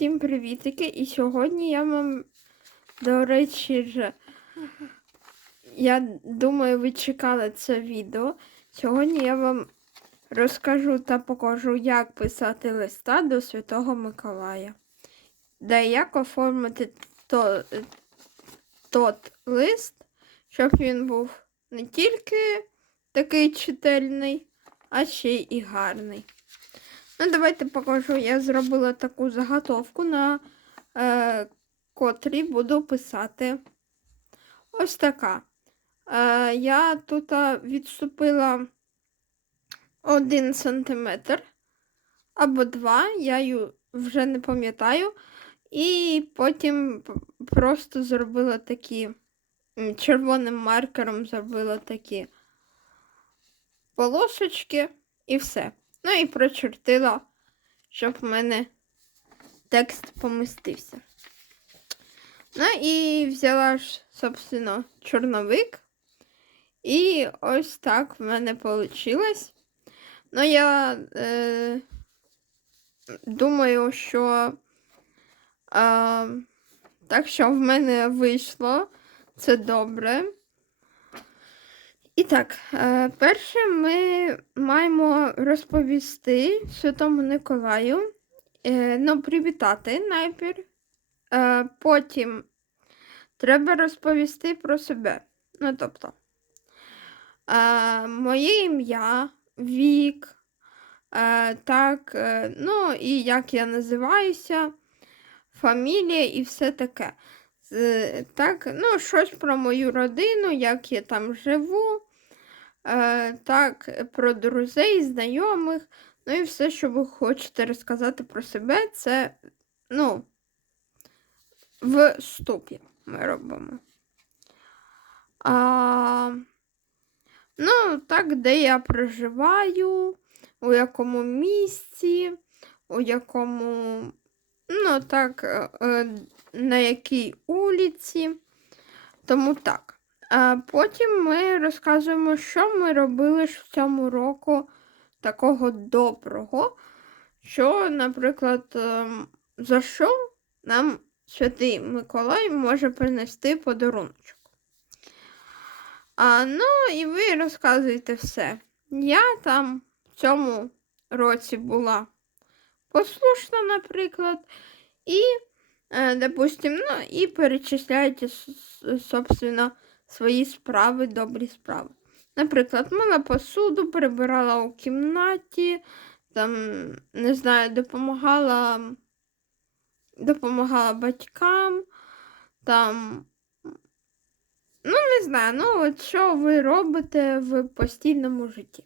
Всім привітики! І сьогодні я вам, до речі, ж, я думаю, ви чекали це відео. Сьогодні я вам розкажу та покажу, як писати листа до Святого Миколая. Де як оформити то, тот лист, щоб він був не тільки такий чительний, а ще й гарний. Ну, давайте покажу. Я зробила таку заготовку, на е, котрій буду писати ось така. Е, я тут відступила один сантиметр або два, я ю вже не пам'ятаю. І потім просто зробила такі червоним маркером зробила такі полосочки і все. Ну і прочертила, щоб в мене текст помістився. Ну і взяла ж, собственно, чорновик. І ось так в мене вийшло. Ну, я е, думаю, що е, так що в мене вийшло це добре. І так, е, перше ми маємо розповісти Святому Николаю, е, ну, привітати найпір. Е, потім треба розповісти про себе. Ну, тобто, моє ім'я, вік, так, ну, і як я називаюся, фамілія і все таке. Так, ну, щось про мою родину, як я там живу. Е, так, про друзей, знайомих. Ну і все, що ви хочете розказати про себе, це, ну, в ступі ми робимо. А, ну, так, де я проживаю, у якому місці, у якому, ну, так, е, е, на якій вулиці. Тому так. А потім ми розказуємо, що ми робили ж в цьому року такого доброго, що, наприклад, ем, за що нам Святий Миколай може принести подаруночок. А, ну, і ви розказуєте все. Я там в цьому році була послушна, наприклад, і, е, допустим, ну, і перечисляєте, собственно, свої справи, добрі справи. Наприклад, мила посуду, прибирала у кімнаті, там, не знаю, допомагала, допомагала батькам, там, ну, не знаю, ну, от що ви робите в постійному житті.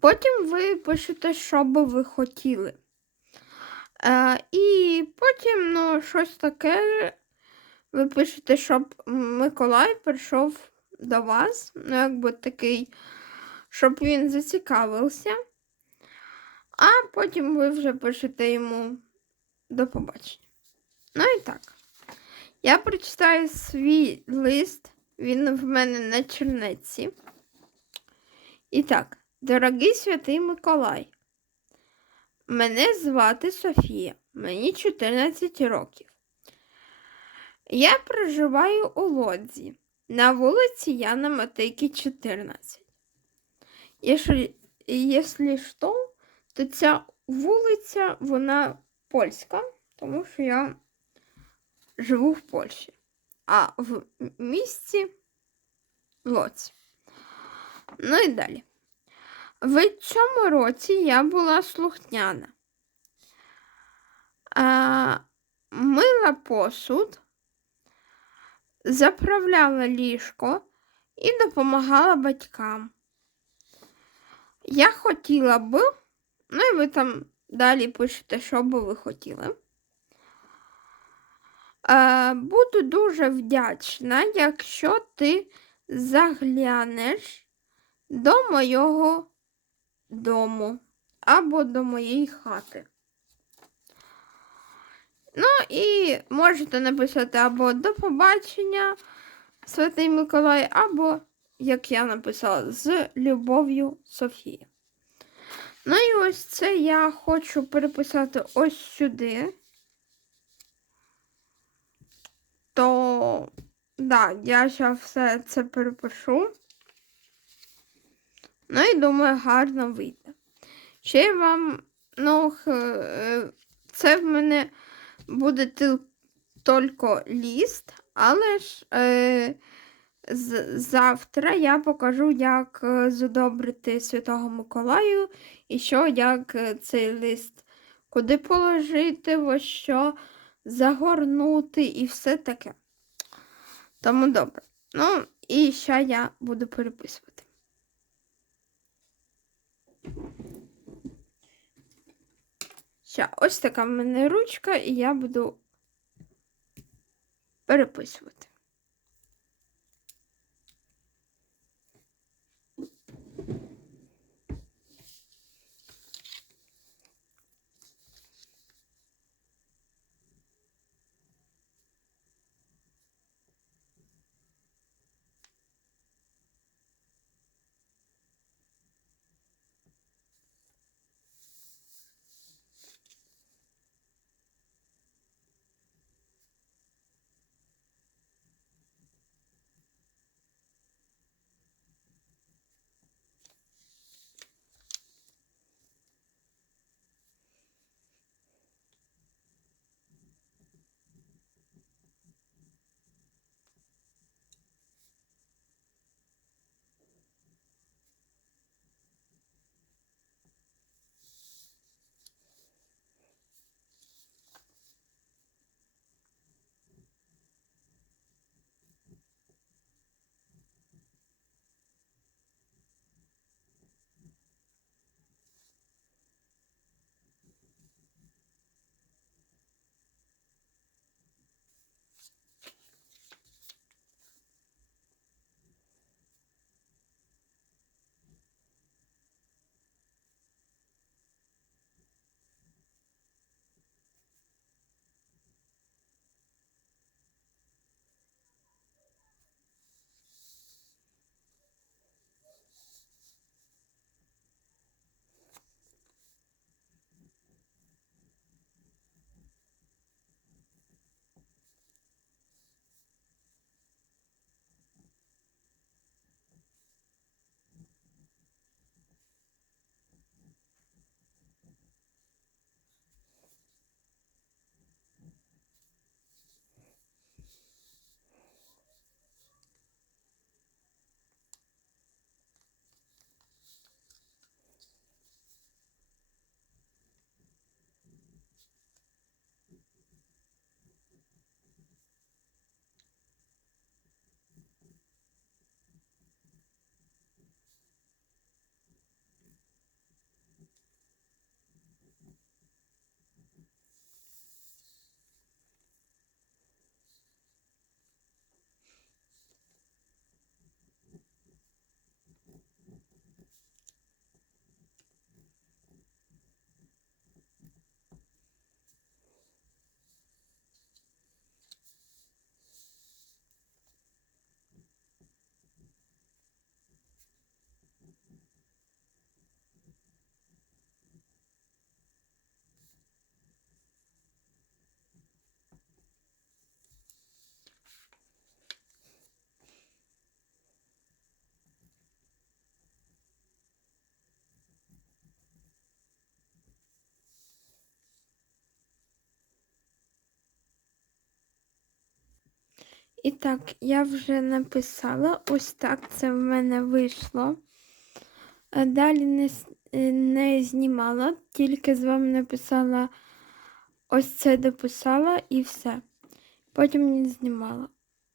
Потім ви пишете, що би ви хотіли. Е, і потім, ну, щось таке ви пишете, щоб Миколай прийшов до вас, ну, якби такий, щоб він зацікавився. А потім ви вже пишете йому до побачення. Ну і так. Я прочитаю свій лист, він в мене на чернеці. І так, дорогий святий Миколай. Мене звати Софія, мені 14 років. Я проживаю у Лодзі на вулиці Яна Матейки, 14. Якщо, що, то ця вулиця, вона польська, тому що я живу в Польщі, а в місті Лодзь. Ну і далі. В цьому році я була слухняна. Мила посуд, заправляла ліжко і допомагала батькам. Я хотіла б, ну і ви там далі пишете, що би ви хотіли. Е, буду дуже вдячна, якщо ти заглянеш до моєго дому або до моєї хати. Ну і можете написати або до побачення, Святий Миколай, або, як я написала, з любов'ю Софія. Ну і ось це я хочу переписати ось сюди. То, да, я зараз все це перепишу. Ну і думаю, гарно вийде. Ще я вам, ну, е, це в мене буде тільки ліст, але ж е, з- завтра я покажу, як е, задобрити Святого Миколаю і що, як е, цей лист куди положити, во що загорнути і все таке. Тому добре. Ну, і ще я буду переписувати. Ще ось така в мене ручка, і я буду переписувати. І так, я вже написала, ось так це в мене вийшло. Е, Далі не, е, не знімала, тільки з вами написала ось це дописала і все. Потім не знімала.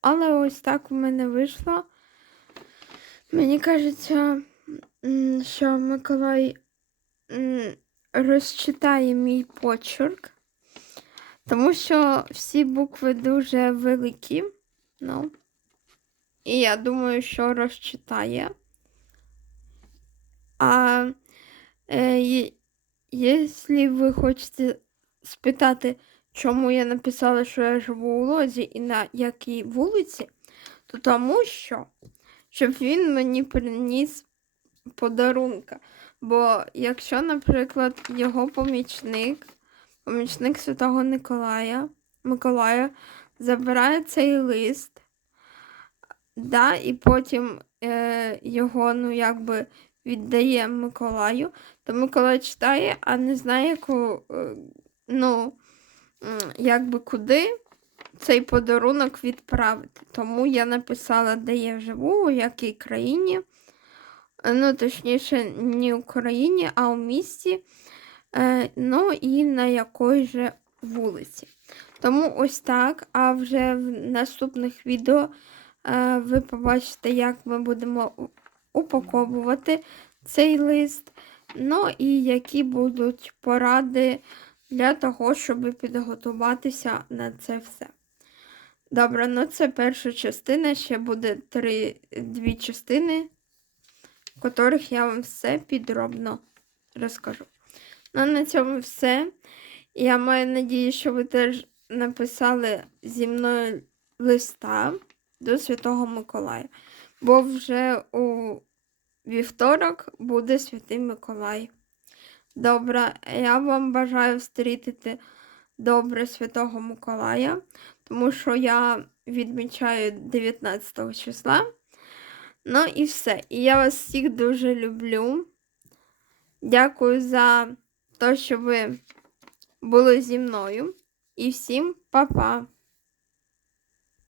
Але ось так в мене вийшло. Мені кажеться, що Миколай розчитає мій почерк, тому що всі букви дуже великі. Ну, і я думаю, що розчитає. А е, якщо ви хочете спитати, чому я написала, що я живу у лозі і на якій вулиці, то тому що, щоб він мені приніс подарунка. Бо якщо, наприклад, його помічник, помічник Святого Николая, Миколая забирає цей лист, да, і потім е, його, ну, якби віддає Миколаю, то Миколай читає, а не знає, ку, е, ну, якби куди цей подарунок відправити. Тому я написала, де я живу, у якій країні. Ну, точніше, не в Україні, а у місті. Е, ну і на якої же вулиці. Тому ось так. А вже в наступних відео е, ви побачите, як ми будемо упаковувати цей лист. Ну і які будуть поради для того, щоб підготуватися на це все. Добре, ну це перша частина, ще буде три, дві частини, в котрих я вам все підробно розкажу. Ну, на цьому все. Я маю надію, що ви теж написали зі мною листа до Святого Миколая, бо вже у вівторок буде Святий Миколай. Добре, я вам бажаю встрітити добре Святого Миколая, тому що я відмічаю 19 числа. Ну і все. І я вас всіх дуже люблю. Дякую за те, що ви були зі мною. І всім па-па!